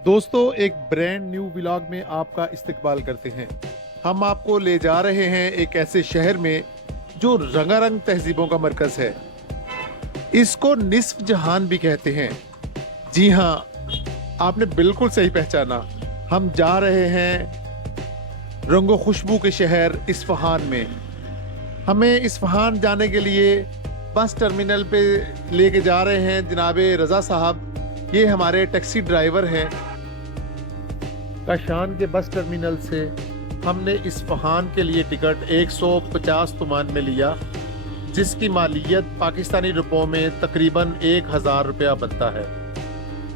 दोस्तों, एक brand new vlog में आपका इस्तकबाल करते हैं। हम आपको ले जा रहे हैं एक ऐसे शहर में जो रंगारंग तहजीबों का मरकज है। इसको निस्फ जहान भी कहते हैं। जी हाँ, आपने बिल्कुल सही पहचाना। हम जा रहे हैं रंगो खुशबू के शहर इस्फहान में। हमें इस्फहान जाने के लिए बस टर्मिनल पे लेके जा रहे हैं जनाबे रज़ा साहब। ये हमारे टैक्सी ड्राइवर हैं। काशान के बस टर्मिनल से हमने इस्फहान के लिए टिकट 150 तुमान में लिया, जिसकी मालियत पाकिस्तानी रुपयों में तकरीबन 1000 रुपया बनता है।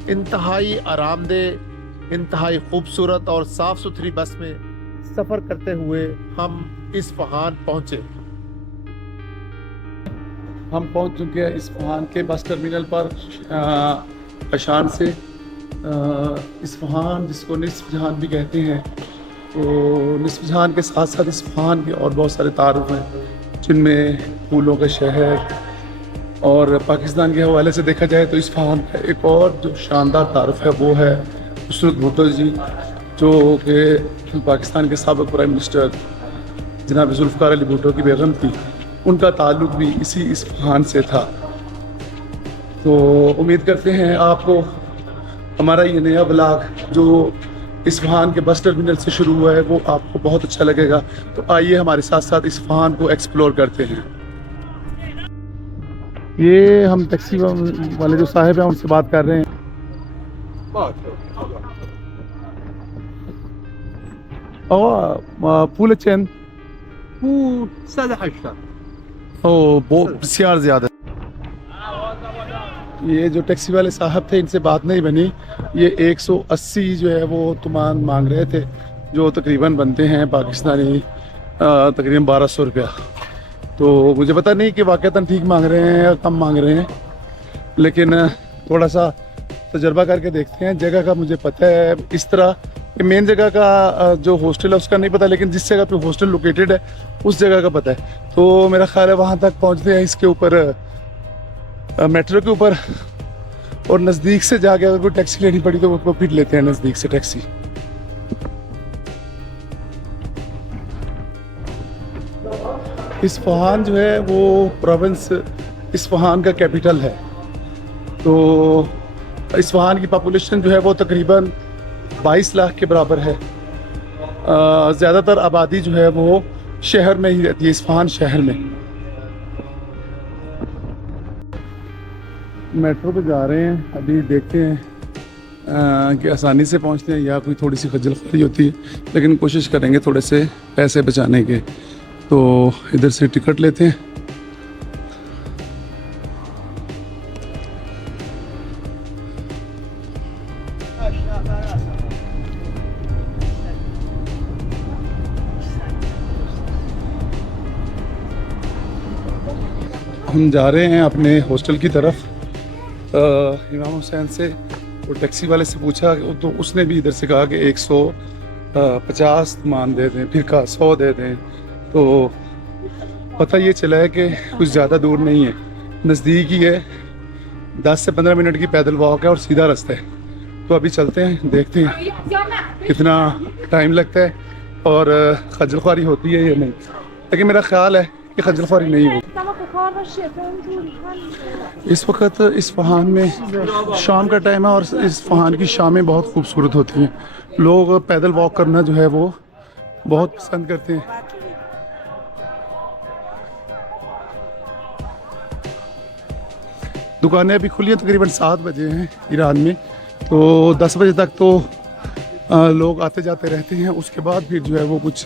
इंतहाई आरामदेह, इंतहाई खूबसूरत और साफ़ सुथरी बस में सफ़र करते हुए हम इस्फहान पहुँचे। हम पहुंच चुके हैं इस्फहान के बस टर्मिनल पर। काशान से इस्फहान, जिसको निस्फ जहान भी कहते हैं, तो निस्फ जहान के साथ साथ इस्फहान के और बहुत सारे तारुफ हैं, जिनमें फूलों का शहर, और पाकिस्तान के हवाले से देखा जाए तो इस्फहान का एक और जो शानदार तारुफ है वो है उसरत भुट्टो जी, जो कि पाकिस्तान के साबिक़ प्राइम मिनिस्टर जनाब जुल्फ़िकार अली भुट्टो की बेगम थी। उनका ताल्लुक भी इसी इस्फहान से था। तो उम्मीद करते हैं आपको हमारा ये नया ब्लॉग जो इस्फहान के बस टर्मिनल से शुरू हुआ है वो आपको बहुत अच्छा लगेगा। तो आइए हमारे साथ साथ इस्फहान को एक्सप्लोर करते हैं। ये हम टैक्सी वाले जो साहब हैं उनसे बात कर रहे हैं। फूल चैन बहुत ज़्यादा। ये जो टैक्सी वाले साहब थे इनसे बात नहीं बनी। ये 180 जो है वो तुमान मांग रहे थे, जो तकरीबन बनते हैं पाकिस्तानी तकरीबन 1200 रुपया। तो मुझे पता नहीं कि वाक़तन ठीक मांग रहे हैं या कम मांग रहे हैं, लेकिन थोड़ा सा तजर्बा करके देखते हैं। जगह का मुझे पता है, इस तरह मेन जगह का जो हॉस्टल है उसका नहीं पता, लेकिन जिस जगह पे हॉस्टल लोकेटेड है उस जगह का पता है। तो मेरा ख्याल है वहाँ तक पहुँचते हैं इसके ऊपर, मेट्रो के ऊपर, और नज़दीक से जाके अगर कोई टैक्सी लेनी पड़ी तो वो फिर लेते हैं नज़दीक से टैक्सी। इस्फहान जो है वो प्रोविंस इस्फहान का कैपिटल है। तो इस्फहान की पॉपुलेशन जो है वो तकरीबन 22 लाख के बराबर है। ज़्यादातर आबादी जो है वो शहर में ही रहती है, इस्फहान शहर में। मेट्रो पे जा रहे हैं, अभी देखते हैं कि आसानी से पहुंचते हैं या कोई थोड़ी सी खज्जल खुआरी होती है, लेकिन कोशिश करेंगे थोड़े से पैसे बचाने के। तो इधर से टिकट लेते हैं। हम जा रहे हैं अपने हॉस्टल की तरफ। इमाम हुसैन से और टैक्सी वाले से पूछा तो उसने भी इधर से कहा कि 150 मान दे दें, फिर कहा 100 दे दें। तो पता ये चला है कि कुछ ज़्यादा दूर नहीं है, नज़दीक ही है। 10 से 15 मिनट की पैदल वॉक है और सीधा रास्ता है। तो अभी चलते हैं, देखते हैं कितना टाइम लगता है और खज्जल ख्वारी होती है या नहीं। लेकिन मेरा ख्याल है कि खज्जल ख्वारी नहीं होगी। इस वक्त इस्फहान में शाम का टाइम है और इस्फहान की शामें बहुत खूबसूरत होती हैं। लोग पैदल वॉक करना जो है वो बहुत पसंद करते हैं। दुकानें अभी खुली हैं, तकरीबन 7 बजे हैं ईरान में। तो 10 बजे तक तो लोग आते जाते रहते हैं, उसके बाद फिर जो है वो कुछ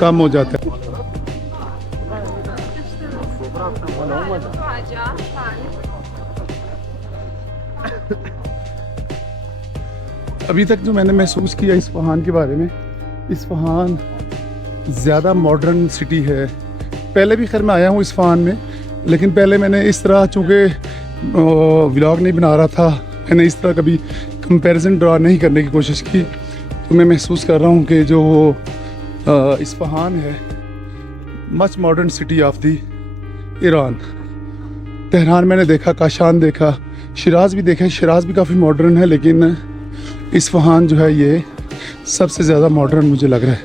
कम हो जाता है। अभी तक जो मैंने महसूस किया इस्फहान के बारे में, इस्फहान ज़्यादा मॉडर्न सिटी है। पहले भी खैर मैं आया हूँ इस्फहान में, लेकिन पहले मैंने इस तरह, चूँकि व्लॉग नहीं बना रहा था, मैंने इस तरह कभी कंपैरिजन ड्रा नहीं करने की कोशिश की। तो मैं महसूस कर रहा हूँ कि जो इस्फहान है much modern city of the Iran. Tehran मैंने देखा, काशान देखा, शिराज़ भी देखा। शिराज़ भी काफ़ी मॉडर्न है, लेकिन इस्फहान जो है ये सबसे ज़्यादा मॉडर्न मुझे लग रहा है।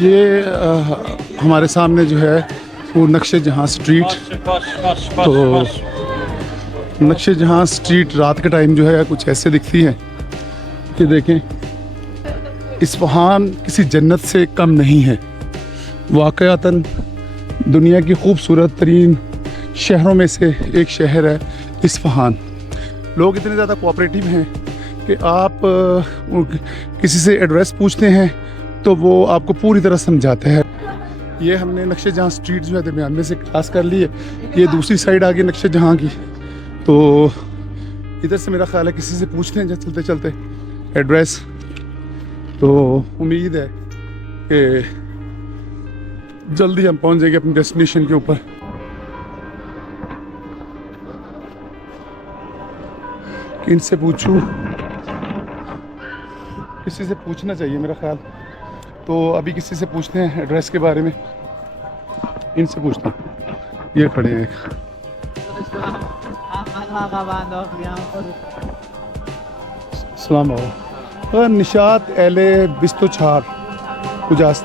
ये हमारे सामने जो है वो नक्शे जहाँ स्ट्रीट, तो नक्शे जहाँ स्ट्रीट रात के टाइम जो है कुछ ऐसे दिखती है कि देखें इस्फहान किसी जन्नत से कम नहीं है। वाक़यातन दुनिया की खूबसूरत तरीन शहरों में से एक शहर है इस्फहान। लोग इतने ज़्यादा कोऑपरेटिव हैं कि आप किसी से एड्रेस पूछते हैं तो वो आपको पूरी तरह समझाते हैं। ये हमने नक्शे जहाँ स्ट्रीट जो है दरमियान में से क्रॉस कर ली है, ये दूसरी साइड आ गई नक्शे जहाँ की। तो इधर से मेरा ख्याल है किसी से पूछते हैं चलते चलते एड्रेस, तो उम्मीद है कि जल्दी हम पहुँच जाएंगे अपनी डेस्टिनेशन के ऊपर। इनसे पूछूं, किसी से पूछना चाहिए मेरा ख्याल। तो अभी किसी से पूछते हैं एड्रेस के बारे में, इनसे पूछता हूँ। ये खड़े हैं सलाम निशात एले बिस्तुचार उजास्त।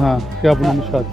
हाँ क्या बोला निशात।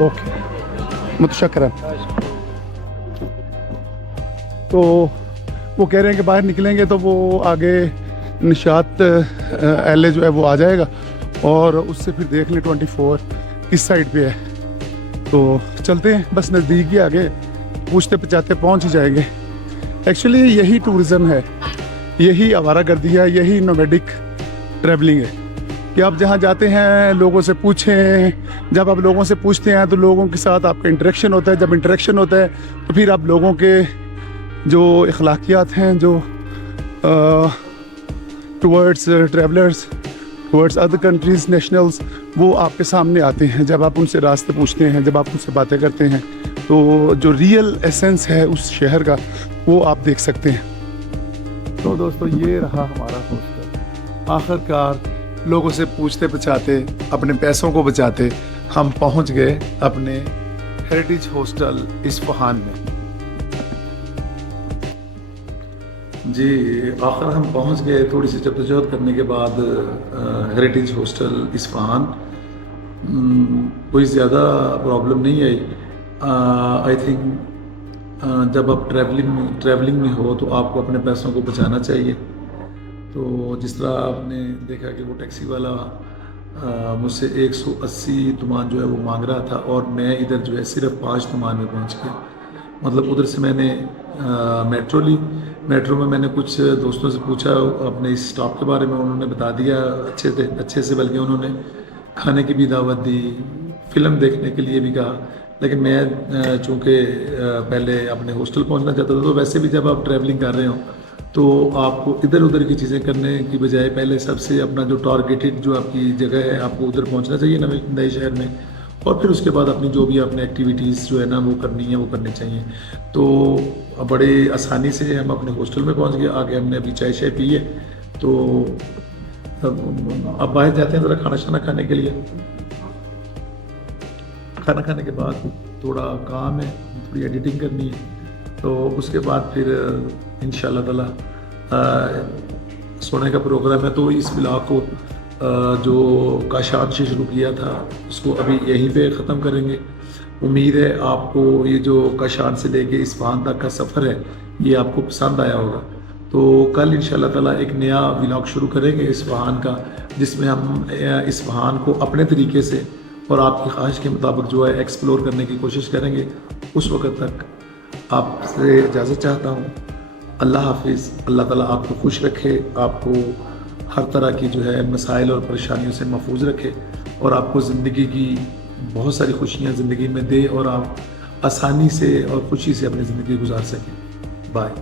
ओके मुतशक्करन। तो वो कह रहे हैं कि बाहर निकलेंगे तो वो आगे निशात एले जो है वो आ जाएगा और उससे फिर देख लें 24 किस साइड पे है। तो चलते हैं, बस नज़दीक ही आगे पूछते पचाते पहुंच ही जाएंगे। एक्चुअली यही टूरिज़्म है, यही आवारागर्दी है, यही नोमैडिक ट्रैवलिंग है कि आप जहाँ जाते हैं लोगों से पूछें। जब आप लोगों से पूछते हैं तो लोगों के साथ आपका इंटरेक्शन होता है। जब इंटरेक्शन होता है तो फिर आप लोगों के जो अखलाकियात हैं जो towards travellers, towards other countries nationals, वो आपके सामने आते हैं। जब आप उनसे रास्ते पूछते हैं, जब आप उनसे बातें करते हैं, तो जो रियल एसेंस है उस शहर का वो आप देख सकते हैं। तो दोस्तों ये रहा हमारा हॉस्टल। आखिरकार लोगों से पूछते बचाते, अपने पैसों को बचाते हम पहुंच गए अपने हेरिटेज हॉस्टल इस्फहान में। जी आखिर हम पहुंच गए थोड़ी सी जद्दोजहद करने के बाद हेरिटेज हॉस्टल इस्फहान। कोई ज़्यादा प्रॉब्लम नहीं आई। आई थिंक जब आप ट्रैवलिंग में हो तो आपको अपने पैसों को बचाना चाहिए। तो जिस तरह आपने देखा कि वो टैक्सी वाला मुझसे 180 तुमान जो है वो मांग रहा था और मैं इधर जो है सिर्फ 5 तुमान में पहुंच गया। मतलब उधर से मैंने मेट्रो ली। मेट्रो में मैंने कुछ दोस्तों से पूछा अपने इस स्टॉप के बारे में, उन्होंने बता दिया अच्छे से, बल्कि उन्होंने खाने की भी दावत दी, फ़िल्म देखने के लिए भी कहा। लेकिन मैं चूँकि पहले अपने हॉस्टल पहुंचना चाहता था, तो वैसे भी जब आप ट्रैवलिंग कर रहे हो तो आपको इधर उधर की चीज़ें करने की बजाय पहले सबसे अपना जो टारगेटेड जो आपकी जगह है आपको उधर पहुंचना चाहिए नए शहर में, और फिर उसके बाद अपनी जो भी आपने एक्टिविटीज़ जो है ना वो करनी है वो करनी चाहिए। तो बड़े आसानी से हम अपने हॉस्टल में पहुंच गए। आगे हमने अभी चाय शाय पी है, तो अब बाहर जाते हैं ज़रा खाना शाना खाने के लिए। खाना खाने के बाद थोड़ा काम है, थोड़ी एडिटिंग करनी है, तो उसके बाद फिर इंशाल्लाह ताला सोने का प्रोग्राम है। तो इस व्लॉग को जो काशान से शुरू किया था उसको अभी यहीं पे ख़त्म करेंगे। उम्मीद है आपको ये जो काशान से लेके इस्फहान तक का सफ़र है ये आपको पसंद आया होगा। तो कल इंशाल्लाह ताला एक नया व्लॉग शुरू करेंगे इस्फहान का, जिसमें हम इस्फहान को अपने तरीके से और आपकी ख्वाहिश के मुताबिक जो है एक्सप्लोर करने की कोशिश करेंगे। उस वक्त तक आपसे इजाज़त चाहता हूँ। अल्लाह हाफिज़। अल्लाह ताला आपको खुश रखे, आपको हर तरह की जो है मसाइल और परेशानियों से महफूज रखे और आपको ज़िंदगी की बहुत सारी खुशियाँ ज़िंदगी में दे और आप आसानी से और खुशी से अपनी ज़िंदगी गुजार सकें। बाय।